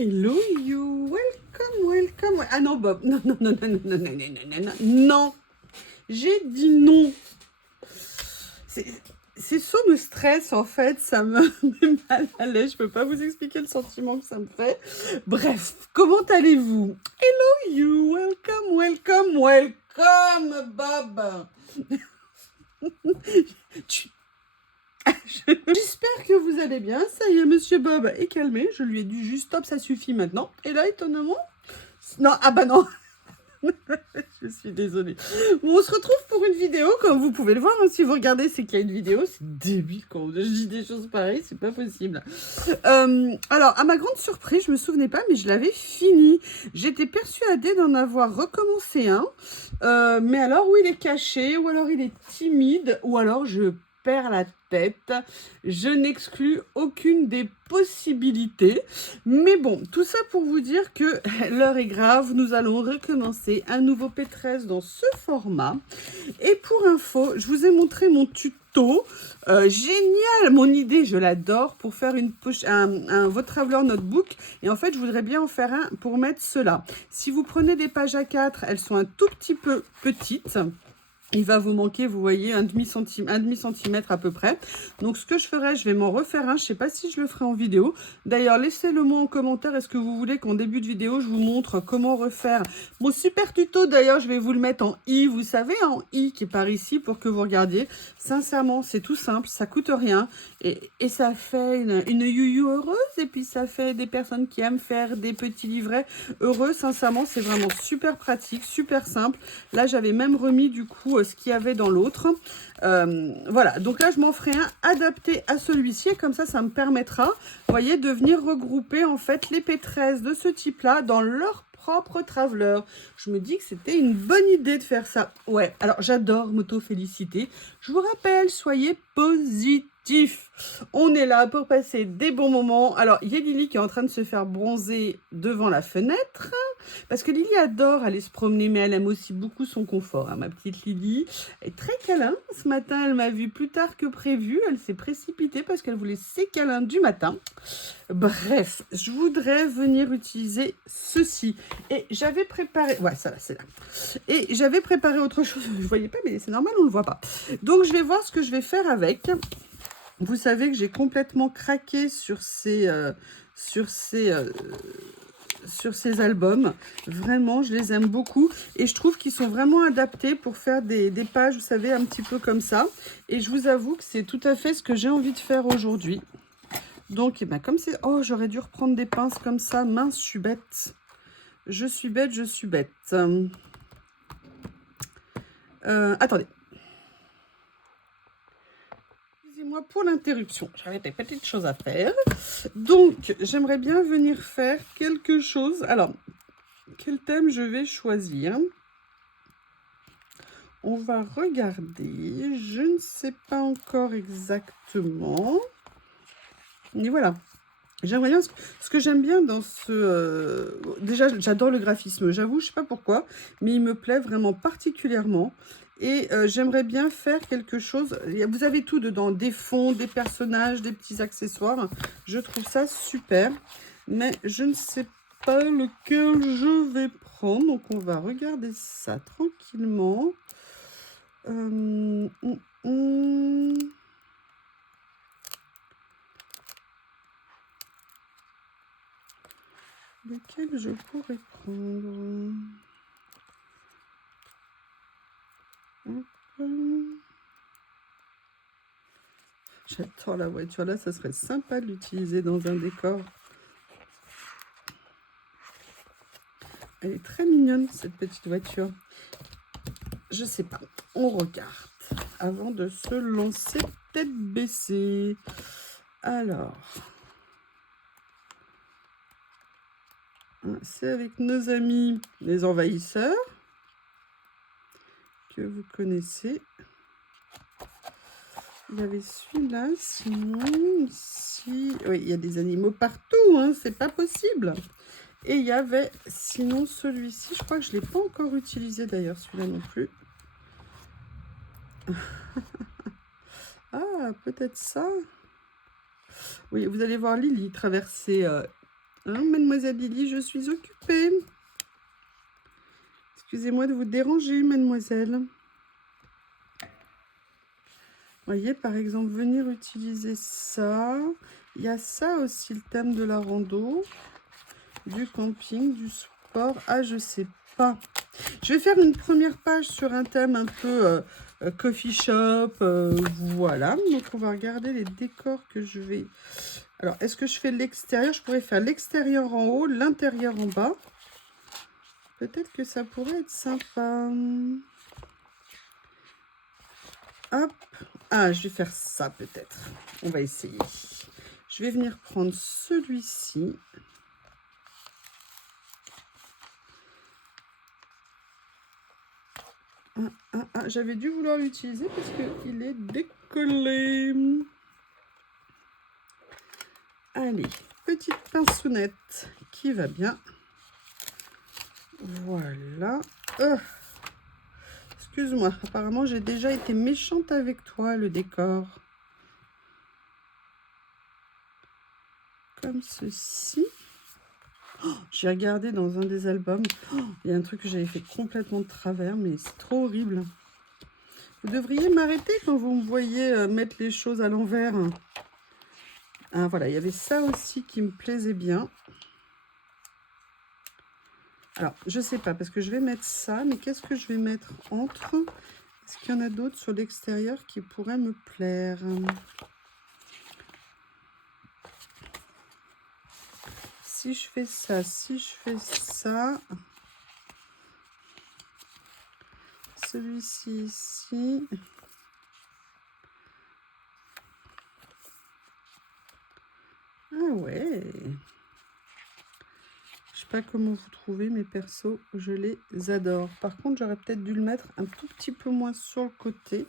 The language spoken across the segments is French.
Hello you, welcome, welcome. Ah non, Bob, non, non, non, non, non, non, non, non, non, non, non. J'ai dit non. Ces sauts me stressent en fait, ça me met mal à l'aise. Je peux pas vous expliquer le sentiment que ça me fait. Bref, comment allez-vous? Hello you, welcome, welcome, welcome, Bob. J'espère que vous allez bien. Ça y est, Monsieur Bob est calmé. Je lui ai dit juste stop, ça suffit maintenant. Et là, étonnamment, non, ah bah non. Je suis désolée. Bon, on se retrouve pour une vidéo, comme vous pouvez le voir, hein, si vous regardez, c'est qu'il y a une vidéo. C'est débile quand je dis des choses pareilles, c'est pas possible. Alors, à ma grande surprise, je me souvenais pas, mais je l'avais fini. J'étais persuadée d'en avoir recommencé un. Mais alors, ou il est caché, ou alors il est timide, ou alors je perds la tête. Je n'exclus aucune des possibilités. Mais bon, tout ça pour vous dire que l'heure est grave. Nous allons recommencer un nouveau P13 dans ce format. Et pour info, je vous ai montré mon tuto. Génial, mon idée, je l'adore, pour faire une poche, un votre Traveler Notebook. Et en fait, je voudrais bien en faire un pour mettre cela. Si vous prenez des pages A4, elles sont un tout petit peu petites. Il va vous manquer, vous voyez, un demi centimètre à peu près. Donc, ce que je ferai, je vais m'en refaire un. Je ne sais pas si je le ferai en vidéo. D'ailleurs, laissez-le moi en commentaire. Est-ce que vous voulez qu'en début de vidéo, je vous montre comment refaire mon super tuto? D'ailleurs, je vais vous le mettre en i, vous savez, en i qui est par ici pour que vous regardiez. Sincèrement, c'est tout simple, ça coûte rien. Et ça fait une you heureuse. Et puis, ça fait des personnes qui aiment faire des petits livrets heureux. Sincèrement, c'est vraiment super pratique, super simple. Là, j'avais même remis du coup ce qu'il y avait dans l'autre. Voilà, donc là, je m'en ferai un adapté à celui-ci. Comme ça me permettra, vous voyez, de venir regrouper en fait les P13 de ce type-là dans leur propre Traveler. Je me dis que c'était une bonne idée de faire ça. Ouais, alors j'adore m'auto-féliciter. Je vous rappelle, soyez positifs. On est là pour passer des bons moments. Alors, il y a Lily qui est en train de se faire bronzer devant la fenêtre. Parce que Lily adore aller se promener, mais elle aime aussi beaucoup son confort. Hein, ma petite Lily est très câlin. Ce matin, elle m'a vu plus tard que prévu. Elle s'est précipitée parce qu'elle voulait ses câlins du matin. Bref, je voudrais venir utiliser ceci. Et j'avais préparé... Ouais, ça va, c'est là. Et j'avais préparé autre chose. Je ne voyais pas, mais c'est normal, on ne le voit pas. Donc, je vais voir ce que je vais faire avec. Vous savez que j'ai complètement craqué sur ces albums. Vraiment, je les aime beaucoup. Et je trouve qu'ils sont vraiment adaptés pour faire des pages, vous savez, un petit peu comme ça. Et je vous avoue que c'est tout à fait ce que j'ai envie de faire aujourd'hui. Donc, eh ben, comme c'est... Oh, j'aurais dû reprendre des pinces comme ça. Mince, je suis bête. Je suis bête, je suis bête. Attendez. Excusez-moi pour l'interruption. J'avais des petites choses à faire. Donc, j'aimerais bien venir faire quelque chose. Alors, quel thème je vais choisir? On va regarder. Je ne sais pas encore exactement. Et voilà. J'aimerais bien... Ce que j'aime bien dans ce... déjà, j'adore le graphisme. J'avoue, je ne sais pas pourquoi, mais il me plaît vraiment particulièrement. Et j'aimerais bien faire quelque chose... Vous avez tout dedans. Des fonds, des personnages, des petits accessoires. Je trouve ça super. Mais je ne sais pas lequel je vais prendre. Donc, on va regarder ça tranquillement. Lequel je pourrais prendre? J'adore la voiture là, ça serait sympa de l'utiliser dans un décor. Elle est très mignonne cette petite voiture. Je sais pas, on regarde avant de se lancer tête baissée. Alors, c'est avec nos amis les envahisseurs que vous connaissez. Il y avait celui-là, sinon ici, oui, il y a des animaux partout, hein, c'est pas possible. Et il y avait, sinon celui-ci, je crois que je ne l'ai pas encore utilisé d'ailleurs, celui-là non plus. Ah, peut-être ça. Oui, vous allez voir Lily traverser Hein, mademoiselle Lily, je suis occupée. Excusez-moi de vous déranger, mademoiselle. Voyez, par exemple, venir utiliser ça. Il y a ça aussi, le thème de la rando, du camping, du sport. Ah, je sais pas. Je vais faire une première page sur un thème un peu coffee shop. Voilà. Donc, on va regarder les décors que je vais... Alors, est-ce que je fais l'extérieur? Je pourrais faire l'extérieur en haut, l'intérieur en bas. Peut-être que ça pourrait être sympa. Hop. Ah, je vais faire ça peut-être. On va essayer. Je vais venir prendre celui-ci. J'avais dû vouloir l'utiliser parce qu'il est décollé. Allez, petite pinceonnette qui va bien. Voilà. Excuse-moi, apparemment j'ai déjà été méchante avec toi, le décor. Comme ceci. Oh, j'ai regardé dans un des albums. Oh, il y a un truc que j'avais fait complètement de travers, mais c'est trop horrible. Vous devriez m'arrêter quand vous me voyez mettre les choses à l'envers. Ah voilà, il y avait ça aussi qui me plaisait bien. Alors, je sais pas, parce que je vais mettre ça, mais qu'est-ce que je vais mettre entre? Est-ce qu'il y en a d'autres sur l'extérieur qui pourraient me plaire? Si je fais ça, si je fais ça... Celui-ci ici... Ah ouais. Je sais pas comment vous trouvez mes persos, je les adore. Par contre, j'aurais peut-être dû le mettre un tout petit peu moins sur le côté.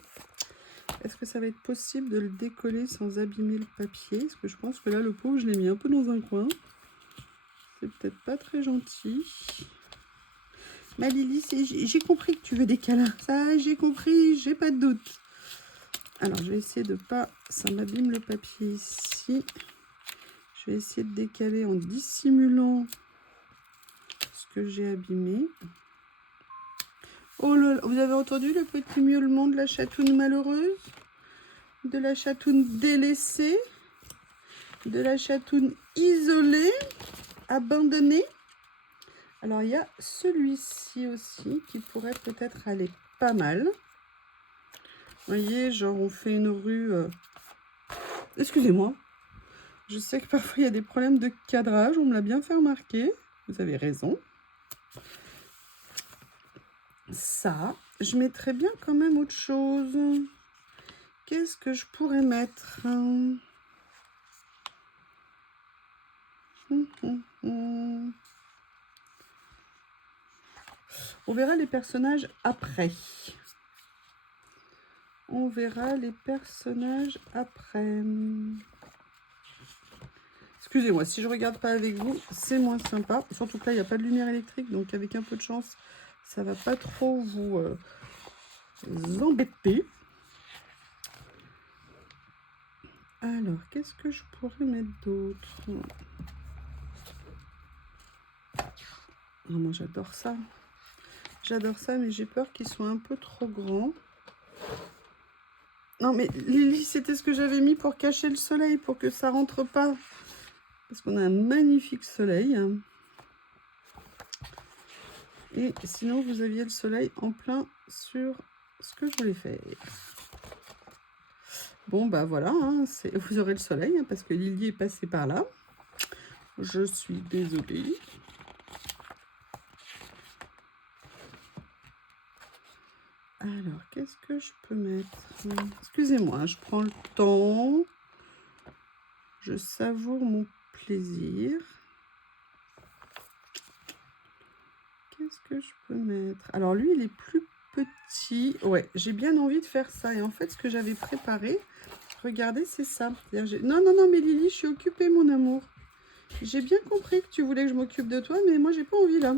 Est-ce que ça va être possible de le décoller sans abîmer le papier? Parce que je pense que là, le pauvre, je l'ai mis un peu dans un coin. C'est peut-être pas très gentil. Ma Lily, j'ai compris que tu veux des câlins. Ça, j'ai compris, j'ai pas de doute. Alors, je vais essayer de pas... Ça m'abîme le papier ici. Je vais essayer de décaler en dissimulant ce que j'ai abîmé. Oh là là, vous avez entendu le petit miaulement de la chatoune malheureuse? De la chatoune délaissée? De la chatoune isolée? Abandonnée? Alors, il y a celui-ci aussi qui pourrait peut-être aller pas mal. Vous voyez, genre on fait une rue... Excusez-moi. Je sais que parfois il y a des problèmes de cadrage. On me l'a bien fait remarquer. Vous avez raison. Ça, je mettrais bien quand même autre chose. Qu'est-ce que je pourrais mettre? On verra les personnages après. On verra les personnages après. Excusez-moi, si je regarde pas avec vous, c'est moins sympa. Surtout que là, il n'y a pas de lumière électrique, donc avec un peu de chance, ça va pas trop vous embêter. Alors, qu'est-ce que je pourrais mettre d'autre? Oh, moi, j'adore ça. J'adore ça, mais j'ai peur qu'ils soient un peu trop grands. Non, mais Lily, c'était ce que j'avais mis pour cacher le soleil, pour que ça rentre pas. Parce qu'on a un magnifique soleil. Et sinon, vous aviez le soleil en plein sur ce que je voulais faire. Bon, bah voilà, hein, vous aurez le soleil, hein, parce que Lily est passée par là. Je suis désolée. Alors, qu'est-ce que je peux mettre? Excusez-moi, je prends le temps. Je savoure mon plaisir. Qu'est-ce que je peux mettre? Alors, lui, il est plus petit. Ouais, j'ai bien envie de faire ça. Et en fait, ce que j'avais préparé, regardez, c'est ça. Non, non, non, mais Lily, je suis occupée, mon amour. J'ai bien compris que tu voulais que je m'occupe de toi, mais moi, j'ai pas envie, là.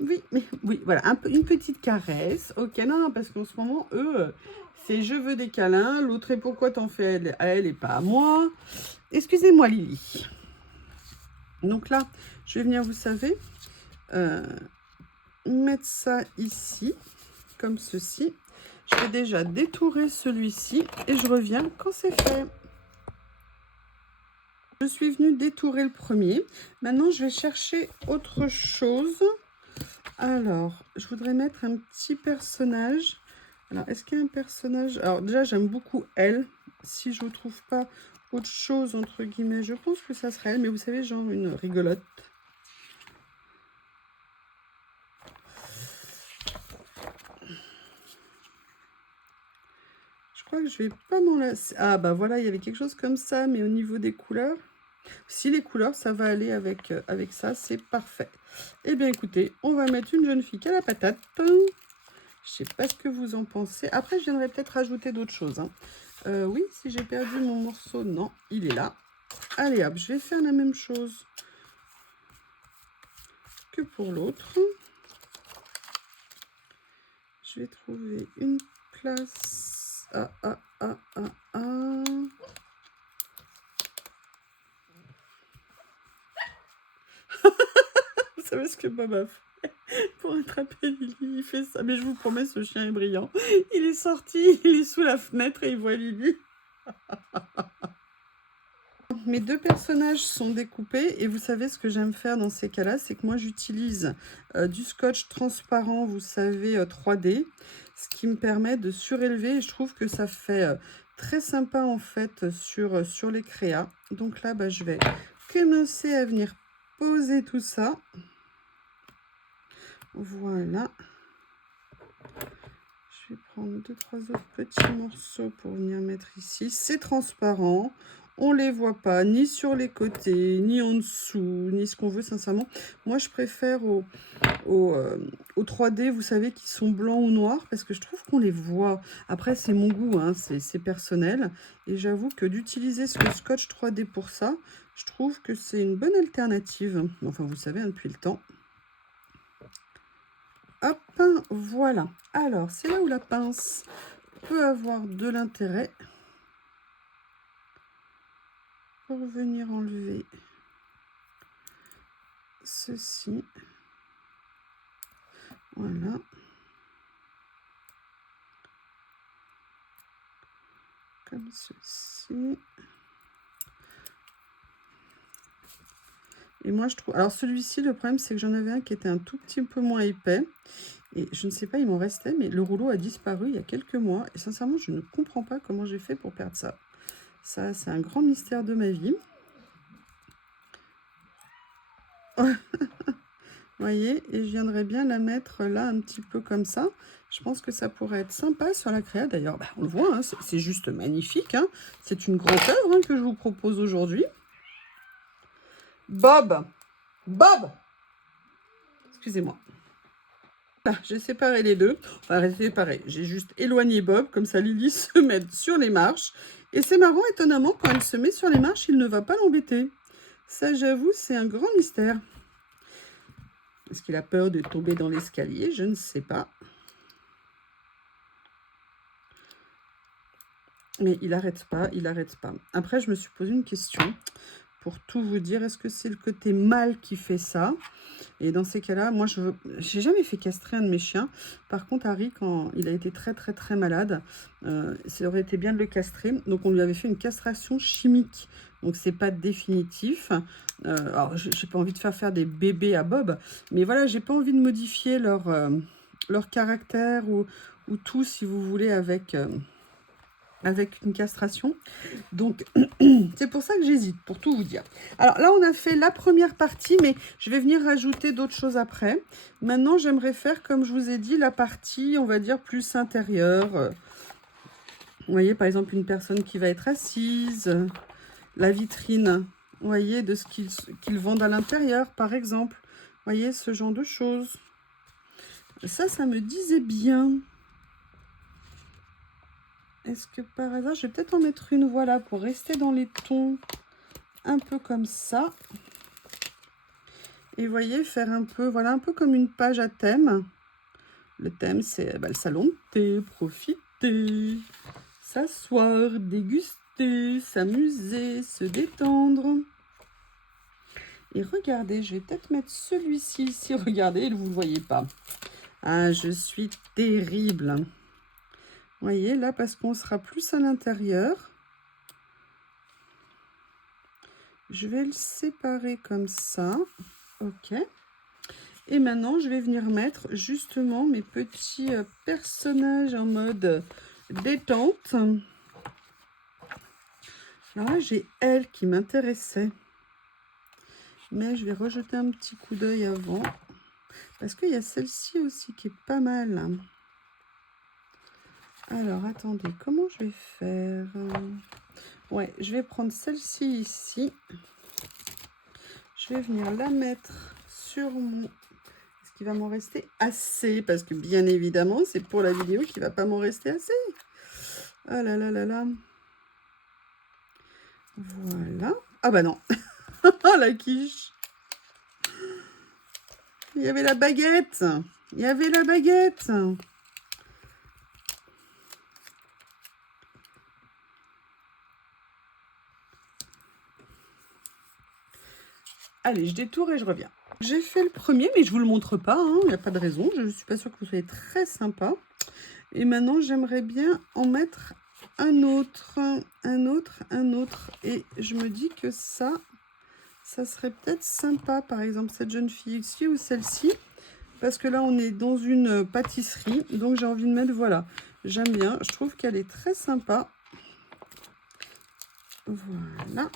Oui, mais oui, voilà, une petite caresse. Ok, non, non, parce qu'en ce moment, eux, c'est je veux des câlins. L'autre est pourquoi t'en fais à elle et pas à moi. Excusez-moi, Lily. Donc là, je vais venir, vous savez, mettre ça ici, comme ceci. Je vais déjà détourer celui-ci et je reviens quand c'est fait. Je suis venue détourer le premier. Maintenant, je vais chercher autre chose. Alors, je voudrais mettre un petit personnage. Alors, est-ce qu'il y a un personnage? Alors, déjà, j'aime beaucoup elle. Si je ne trouve pas autre chose, entre guillemets, je pense que ça serait elle. Mais vous savez, genre une rigolote. Je crois que je vais pas m'en lasser. Ah, bah voilà, il y avait quelque chose comme ça, mais au niveau des couleurs... Si les couleurs, ça va aller avec, avec ça, c'est parfait. Eh bien, écoutez, on va mettre une jeune fille à la patate. Je sais pas ce que vous en pensez. Après, je viendrai peut-être rajouter d'autres choses. Hein. Oui, si j'ai perdu mon morceau, non, il est là. Allez, hop, je vais faire la même chose que pour l'autre. Je vais trouver une place. Ah, ah, ah, ah, ah. Vous savez ce que Bob a fait pour attraper Lily? Il fait ça. Mais je vous promets, ce chien est brillant. Il est sorti, il est sous la fenêtre et il voit Lily. Mes deux personnages sont découpés et vous savez ce que j'aime faire dans ces cas-là, c'est que moi j'utilise du scotch transparent, vous savez, 3D, ce qui me permet de surélever et je trouve que ça fait très sympa en fait sur les créas. Donc là, bah, je vais commencer à venir poser tout ça. Voilà. Je vais prendre 2-3 autres petits morceaux pour venir mettre ici. C'est transparent. On ne les voit pas ni sur les côtés, ni en dessous, ni ce qu'on veut, sincèrement. Moi, je préfère au 3D, vous savez, qui sont blancs ou noirs, parce que je trouve qu'on les voit. Après, c'est mon goût, hein, c'est personnel. Et j'avoue que d'utiliser ce scotch 3D pour ça, je trouve que c'est une bonne alternative. Enfin, vous savez, hein, depuis le temps. Hop, voilà. Alors, c'est là où la pince peut avoir de l'intérêt pour venir enlever ceci. Voilà. Comme ceci. Et moi, je trouve... Alors, celui-ci, le problème, c'est que j'en avais un qui était un tout petit peu moins épais. Et je ne sais pas, il m'en restait, mais le rouleau a disparu il y a quelques mois. Et sincèrement, je ne comprends pas comment j'ai fait pour perdre ça. Ça, c'est un grand mystère de ma vie. Vous voyez, et je viendrais bien la mettre là, un petit peu comme ça. Je pense que ça pourrait être sympa sur la créa. D'ailleurs, bah, on le voit, hein, c'est juste magnifique. Hein. C'est une grande œuvre hein, que je vous propose aujourd'hui. Bob! Bob! Excusez-moi. J'ai séparé les deux. Enfin, séparé. J'ai juste éloigné Bob, comme ça Lily se met sur les marches. Et c'est marrant, étonnamment, quand elle se met sur les marches, il ne va pas l'embêter. Ça, j'avoue, c'est un grand mystère. Est-ce qu'il a peur de tomber dans l'escalier? Je ne sais pas. Mais il n'arrête pas, il n'arrête pas. Après, je me suis posé une question. Pour tout vous dire, est-ce que c'est le côté mâle qui fait ça? Et dans ces cas-là, moi, j'ai jamais fait castrer un de mes chiens. Par contre, Harry, quand il a été très malade, ça aurait été bien de le castrer. Donc, on lui avait fait une castration chimique. Donc, c'est pas définitif. Alors, j'ai pas envie de faire des bébés à Bob. Mais voilà, j'ai pas envie de modifier leur caractère ou tout, si vous voulez, avec une castration. Donc, c'est pour ça que j'hésite, pour tout vous dire. Alors là, on a fait la première partie, mais je vais venir rajouter d'autres choses après. Maintenant, j'aimerais faire, comme je vous ai dit, la partie, on va dire, plus intérieure. Vous voyez, par exemple, une personne qui va être assise, la vitrine, vous voyez, de ce qu'ils vendent à l'intérieur, par exemple. Vous voyez, ce genre de choses. Ça me disait bien. Est-ce que par hasard, je vais peut-être en mettre une, voilà, pour rester dans les tons un peu comme ça. Et vous voyez, faire un peu, voilà, un peu comme une page à thème. Le thème, c'est le salon de thé, profiter, s'asseoir, déguster, s'amuser, se détendre. Et regardez, je vais peut-être mettre celui-ci ici. Regardez, vous ne le voyez pas. Ah, je suis terrible. Vous voyez, là, parce qu'on sera plus à l'intérieur. Je vais le séparer comme ça. Ok. Et maintenant, je vais venir mettre justement mes petits personnages en mode détente. Alors là, j'ai elle qui m'intéressait. Mais je vais rejeter un petit coup d'œil avant. Parce qu'il y a celle-ci aussi qui est pas mal. Alors, attendez, comment je vais faire? Ouais, je vais prendre celle-ci ici. Je vais venir la mettre sur mon... Est-ce qu'il va m'en rester assez? Parce que bien évidemment, c'est pour la vidéo qu'il va pas m'en rester assez. Ah là là là là. Voilà. Ah bah non. Oh la quiche. Il y avait la baguette. Il y avait la baguette. Allez, je détourne et je reviens. J'ai fait le premier, mais je vous le montre pas. Il n'y a pas de raison. Je ne suis pas sûre que vous soyez très sympa. Et maintenant, j'aimerais bien en mettre un autre, un autre, un autre. Et je me dis que ça serait peut-être sympa. Par exemple, cette jeune fille ici ou celle-ci. Parce que là, on est dans une pâtisserie. Donc, j'ai envie de mettre, voilà. J'aime bien. Je trouve qu'elle est très sympa. Voilà.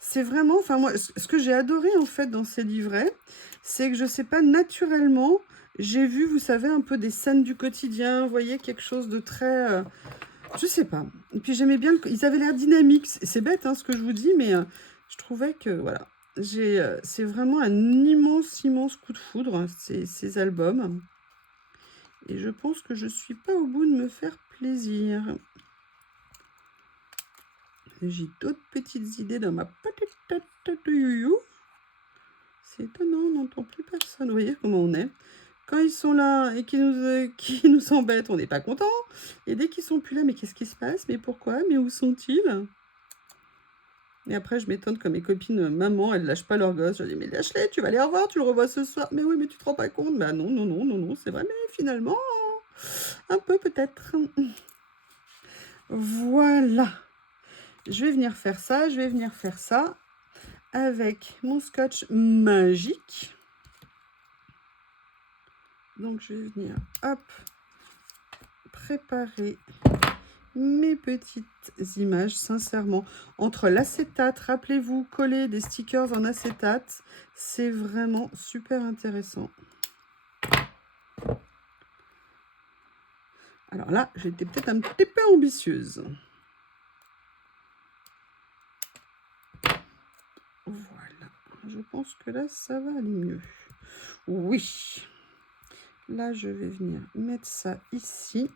C'est vraiment, enfin moi, ce que j'ai adoré en fait dans ces livrets, c'est que je sais pas, naturellement, j'ai vu, vous savez, un peu des scènes du quotidien, vous voyez, quelque chose de très, je sais pas. Et puis j'aimais bien, ils avaient l'air dynamiques, c'est bête hein, ce que je vous dis, mais je trouvais que, voilà, c'est vraiment un immense, immense coup de foudre, hein, ces albums. Et je pense que je suis pas au bout de me faire plaisir. J'ai d'autres petites idées dans ma petite tête de youyou. C'est étonnant, on n'entend plus personne. Vous voyez comment on est. Quand ils sont là et qui nous embêtent, on n'est pas content. Et dès qu'ils sont plus là, mais qu'est-ce qui se passe? Mais pourquoi? Mais où sont-ils? Et après, je m'étonne que mes copines, maman, elles lâchent pas leur gosse. Je dis, mais lâche-les, tu vas les revoir, tu le revois ce soir. Mais oui, mais tu te rends pas compte. Bah non, non, non, non, non, c'est vrai, mais finalement, un peu peut-être. Voilà. Je vais venir faire ça, je vais venir faire ça avec mon scotch magique. Donc, je vais venir, hop, préparer mes petites images, sincèrement. Entre l'acétate, rappelez-vous, coller des stickers en acétate, c'est vraiment super intéressant. Alors là, j'étais peut-être un petit peu ambitieuse. Voilà. Je pense que là, ça va aller mieux. Oui. Là, je vais venir mettre ça ici.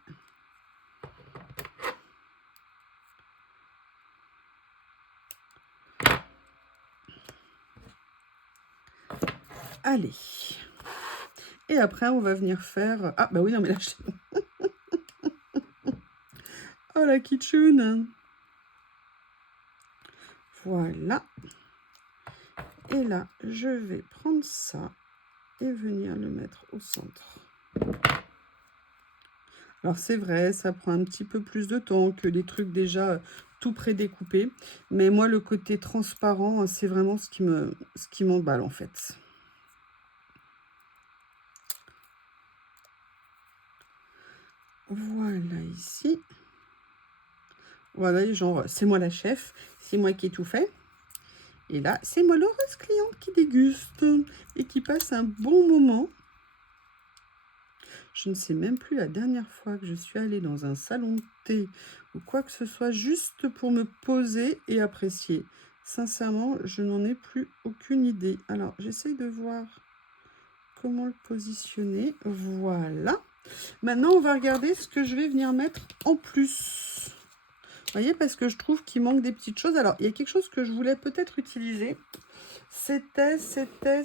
Allez. Et après, on va venir faire... Ah, bah oui, non, mais là, oh, la kitchoune. Voilà. Et là, je vais prendre ça et venir le mettre au centre. Alors, c'est vrai, ça prend un petit peu plus de temps que les trucs déjà tout prédécoupés. Mais moi, le côté transparent, c'est vraiment ce qui m'emballe, en fait. Voilà, ici. Voilà, genre, c'est moi la chef, c'est moi qui ai tout fait. Et là, c'est moi l'heureuse cliente qui déguste et qui passe un bon moment. Je ne sais même plus la dernière fois que je suis allée dans un salon de thé ou quoi que ce soit, juste pour me poser et apprécier. Sincèrement, je n'en ai plus aucune idée. Alors, j'essaye de voir comment le positionner. Voilà. Maintenant, on va regarder ce que je vais venir mettre en plus. Vous voyez, parce que je trouve qu'il manque des petites choses. Alors, il y a quelque chose que je voulais peut-être utiliser. C'était... C'était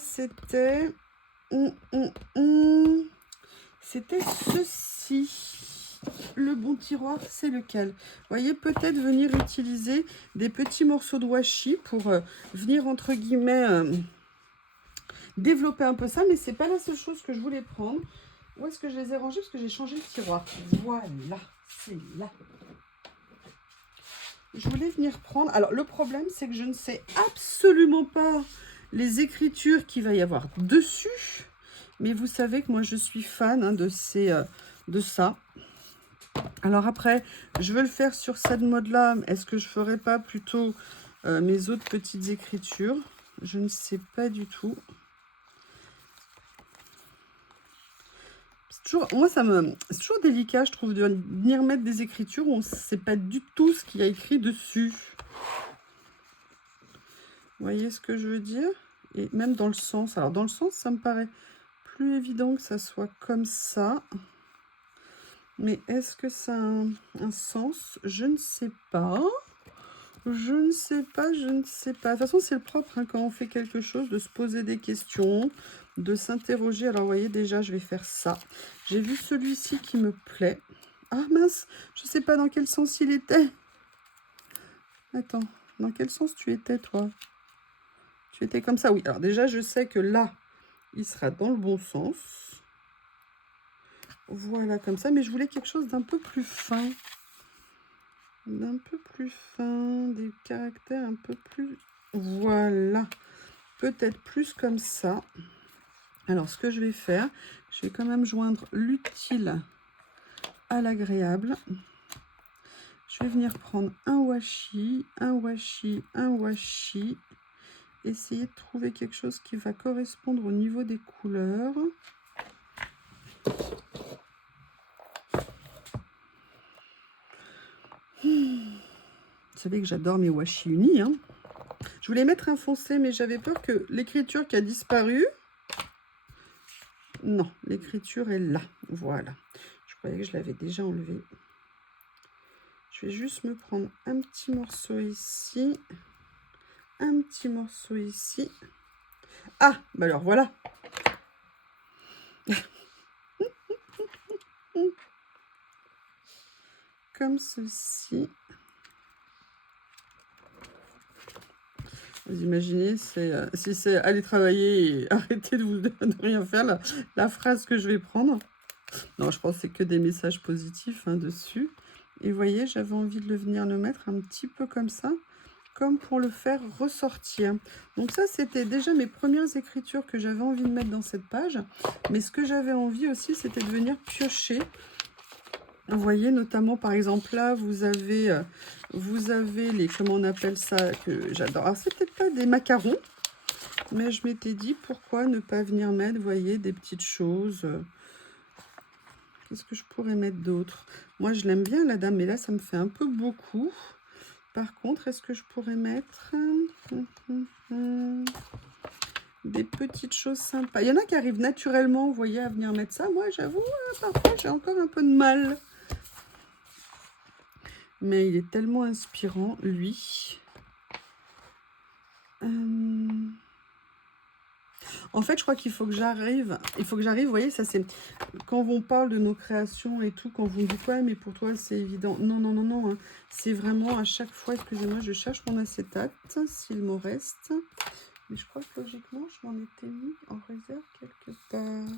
ceci. le bon tiroir, c'est lequel? Vous voyez, peut-être venir utiliser des petits morceaux de washi pour venir, entre guillemets, développer un peu ça. Mais c'est pas la seule chose que je voulais prendre. Où est-ce que je les ai rangés? Parce que j'ai changé le tiroir. Voilà, c'est là. Je voulais venir prendre... Alors, le problème, c'est que je ne sais absolument pas les écritures qu'il va y avoir dessus. Mais vous savez que moi, je suis fan hein, de ça. Alors après, je veux le faire sur cette mode-là. Est-ce que je ferai pas plutôt mes autres petites écritures? Je ne sais pas du tout. Toujours, moi, c'est toujours délicat, je trouve, de venir mettre des écritures où on ne sait pas du tout ce qu'il y a écrit dessus. Vous voyez ce que je veux dire? Et même dans le sens. Alors, dans le sens, ça me paraît plus évident que ça soit comme ça. Mais est-ce que ça a un sens? Je ne sais pas. Je ne sais pas, je ne sais pas. De toute façon, c'est le propre hein, quand on fait quelque chose, de se poser des questions, de s'interroger. Alors, vous voyez, déjà, je vais faire ça. J'ai vu celui-ci qui me plaît. Ah mince, je ne sais pas dans quel sens il était. Attends, dans quel sens tu étais, toi? Tu étais comme ça, oui. Alors déjà, je sais que là, il sera dans le bon sens. Voilà, comme ça. Mais je voulais quelque chose d'un peu plus fin. D'un peu plus fin, des caractères un peu plus... Voilà. Peut-être plus comme ça. Alors, ce que je vais faire, je vais quand même joindre l'utile à l'agréable. Je vais venir prendre un washi, un washi, un washi. Essayer de trouver quelque chose qui va correspondre au niveau des couleurs. Vous savez que j'adore mes washi unis. Hein. Je voulais mettre un foncé, mais j'avais peur que l'écriture qui a disparu... Non, l'écriture est là. Voilà. Je croyais que je l'avais déjà enlevé. Je vais juste me prendre un petit morceau ici. Un petit morceau ici. Ah, bah alors voilà. Comme ceci. Vous imaginez, si c'est aller travailler et arrêter de rien faire, la phrase que je vais prendre. Non, je pense que c'est que des messages positifs hein, dessus. Et vous voyez, j'avais envie de venir le mettre un petit peu comme ça, comme pour le faire ressortir. Donc ça, c'était déjà mes premières écritures que j'avais envie de mettre dans cette page. Mais ce que j'avais envie aussi, c'était de venir piocher. Vous voyez, notamment, par exemple, là, vous avez les, comment on appelle ça, que j'adore. Alors, c'est peut-être pas des macarons, mais je m'étais dit, pourquoi ne pas venir mettre, vous voyez, des petites choses. Qu'est-ce que je pourrais mettre d'autre? Moi, je l'aime bien, la dame, mais là, ça me fait un peu beaucoup. Par contre, est-ce que je pourrais mettre des petites choses sympas? Il y en a qui arrivent naturellement, vous voyez, à venir mettre ça. Moi, j'avoue, parfois, j'ai encore un peu de mal. Mais il est tellement inspirant, lui. En fait, je crois qu'il faut que j'arrive. Vous voyez, ça c'est... Quand on parle de nos créations et tout, quand vous me dites, ouais, mais pour toi, c'est évident. Non, non, non, non. Hein. C'est vraiment à chaque fois, excusez-moi, je cherche mon acétate, s'il m'en reste. Mais je crois que logiquement, je m'en étais mis en réserve quelque part.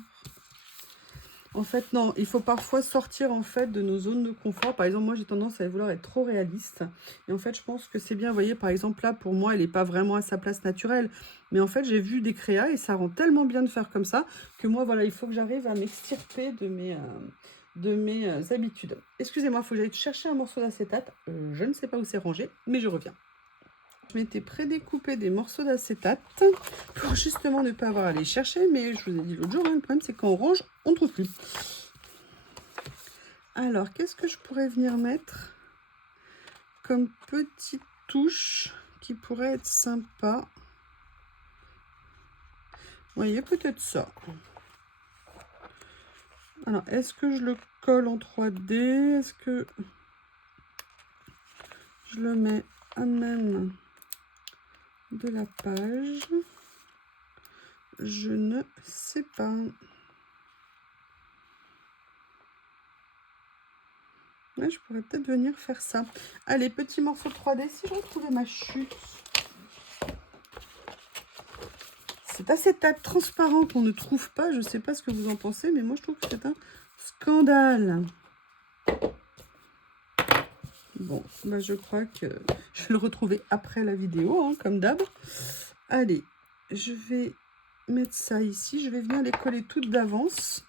En fait, non, il faut parfois sortir en fait de nos zones de confort. Par exemple, moi, j'ai tendance à vouloir être trop réaliste. Et en fait, je pense que c'est bien. Vous voyez, par exemple, là, pour moi, elle n'est pas vraiment à sa place naturelle. Mais en fait, j'ai vu des créas et ça rend tellement bien de faire comme ça que moi, voilà, il faut que j'arrive à m'extirper de mes habitudes. Excusez-moi, il faut que j'aille chercher un morceau d'acétate. Je ne sais pas où c'est rangé, mais je reviens. Je m'étais prédécoupé des morceaux d'acétate pour justement ne pas avoir à les chercher. Mais je vous ai dit l'autre jour, hein, le problème c'est quand on range, on ne trouve plus. Alors, qu'est-ce que je pourrais venir mettre comme petite touche qui pourrait être sympa? Vous voyez, peut-être ça. Alors, est-ce que je le colle en 3D? Est-ce que je le mets à même de la page? Je ne sais pas. Ouais, je pourrais peut-être venir faire ça. Allez, petit morceau de 3D, si je retrouvais ma chute. C'est assez transparent qu'on ne trouve pas. Je ne sais pas ce que vous en pensez, mais moi, je trouve que c'est un scandale. Bon, bah, je crois que je vais le retrouver après la vidéo, hein, comme d'hab. Allez, je vais mettre ça ici. Je vais venir les coller toutes d'avance.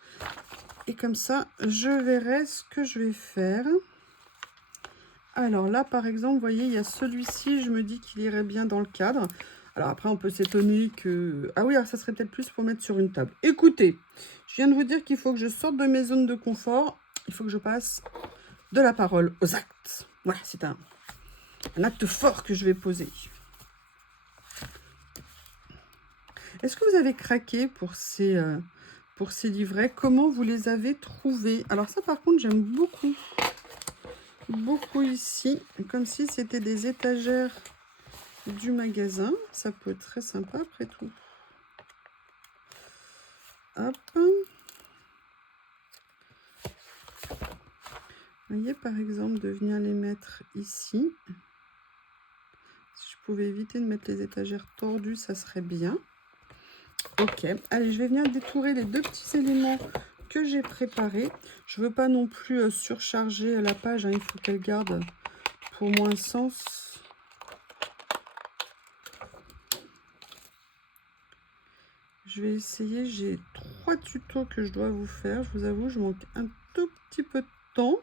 Et comme ça, je verrai ce que je vais faire. Alors là, par exemple, vous voyez, il y a celui-ci. Je me dis qu'il irait bien dans le cadre. Alors après, on peut s'étonner que... Ah oui, alors ça serait peut-être plus pour mettre sur une table. Écoutez, je viens de vous dire qu'il faut que je sorte de mes zones de confort. Il faut que je passe de la parole aux actes. Voilà, c'est un acte fort que je vais poser. Est-ce que vous avez craqué pour ces livrets? Comment vous les avez trouvés? Alors ça, par contre, j'aime beaucoup. Beaucoup ici. Comme si c'était des étagères du magasin. Ça peut être très sympa après tout. Hop. Vous voyez, par exemple, de venir les mettre ici. Si je pouvais éviter de mettre les étagères tordues, ça serait bien. Ok, allez, je vais venir détourer les deux petits éléments que j'ai préparés. Je ne veux pas non plus surcharger la page, hein, il faut qu'elle garde pour moi un sens. Je vais essayer, j'ai 3 tutos que je dois vous faire. Je vous avoue, je manque un tout petit peu de temps.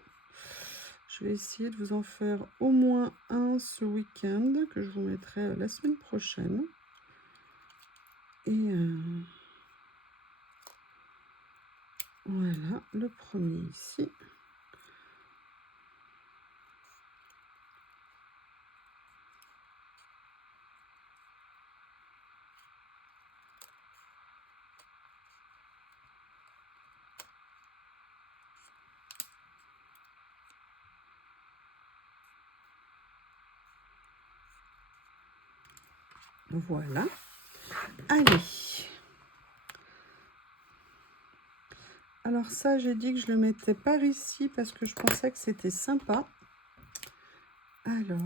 Je vais essayer de vous en faire au moins un ce week-end, que je vous mettrai la semaine prochaine. Et voilà, le premier ici. Voilà. Allez. Alors ça, j'ai dit que je le mettais par ici parce que je pensais que c'était sympa. Alors.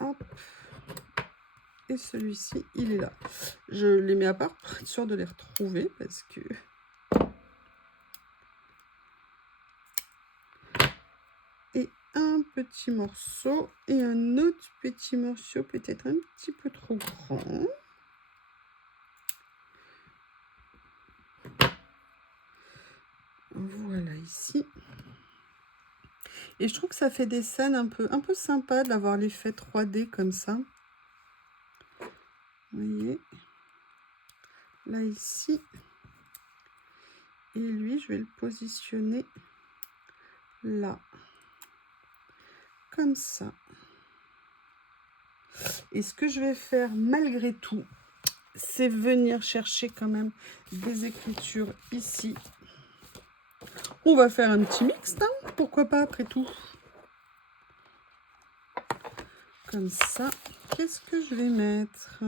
Hop. Et celui-ci, il est là. Je les mets à part pour être sûre de les retrouver parce que... Et un petit morceau et un autre petit morceau, peut-être un petit peu trop grand. Voilà ici. Et je trouve que ça fait des scènes un peu sympa d'avoir l'effet 3D comme ça. Vous voyez? Là ici. Et lui, je vais le positionner là. Comme ça. Et ce que je vais faire malgré tout, c'est venir chercher quand même des écritures ici. On va faire un petit mixte, hein, pourquoi pas après tout. Comme ça. Qu'est-ce que je vais mettre?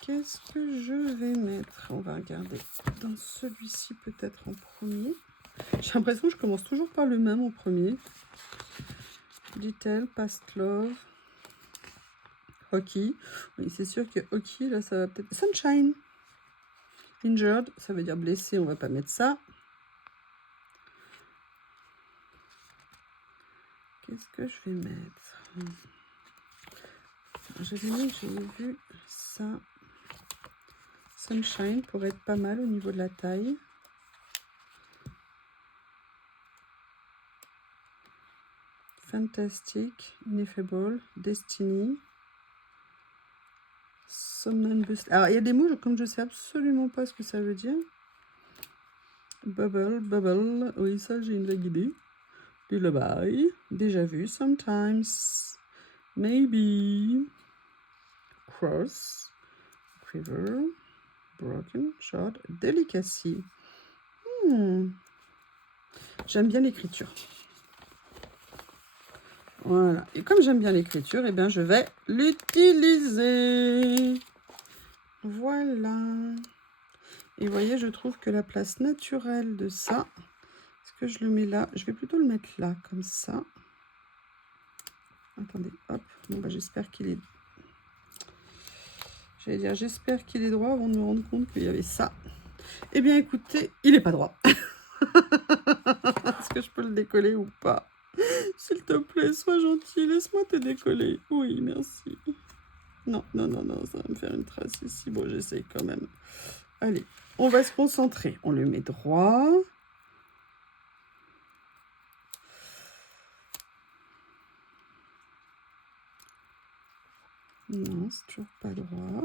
Qu'est-ce que je vais mettre? On va regarder dans celui-ci peut-être en premier. J'ai l'impression que je commence toujours par le même en premier. Detail, Past Love. Hockey. Oui, c'est sûr que Hockey, là, ça va peut-être... Sunshine. Injured, ça veut dire blessé, on va pas mettre ça. Qu'est-ce que je vais mettre? J'ai vu ça. Sunshine pourrait être pas mal au niveau de la taille. Fantastic, Ineffable, Destiny, Somnambus. Alors, il y a des mots, comme je sais absolument pas ce que ça veut dire. Bubble, oui, ça, j'ai une vague idée. Lullaby, déjà vu, Sometimes, Maybe, Cross, Quiver, Broken, Short, Delicacy. J'aime bien l'écriture. Voilà. Et comme j'aime bien l'écriture, eh bien, je vais l'utiliser. Voilà. Et vous voyez, je trouve que la place naturelle de ça, est-ce que je le mets là? Je vais plutôt le mettre là, comme ça. Attendez, hop. Bon, bah, j'espère qu'il est... J'allais dire, j'espère qu'il est droit avant de me rendre compte qu'il y avait ça. Eh bien, écoutez, il n'est pas droit. Est-ce que je peux le décoller ou pas? S'il te plaît, sois gentil, laisse-moi te décoller. Oui, merci. Non, non, non, non, ça va me faire une trace ici. Bon, j'essaye quand même. Allez, on va se concentrer. On le met droit. Non, c'est toujours pas droit.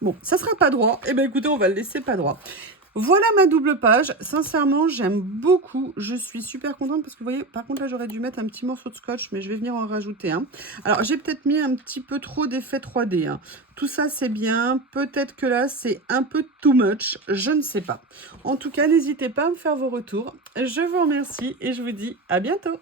Bon, ça sera pas droit. Eh bien, écoutez, on va le laisser pas droit. Voilà ma double page. Sincèrement, j'aime beaucoup. Je suis super contente parce que vous voyez, par contre, là, j'aurais dû mettre un petit morceau de scotch, mais je vais venir en rajouter un. Alors, j'ai peut-être mis un petit peu trop d'effet 3D. Hein. Tout ça, c'est bien. Peut-être que là, c'est un peu too much. Je ne sais pas. En tout cas, n'hésitez pas à me faire vos retours. Je vous remercie et je vous dis à bientôt.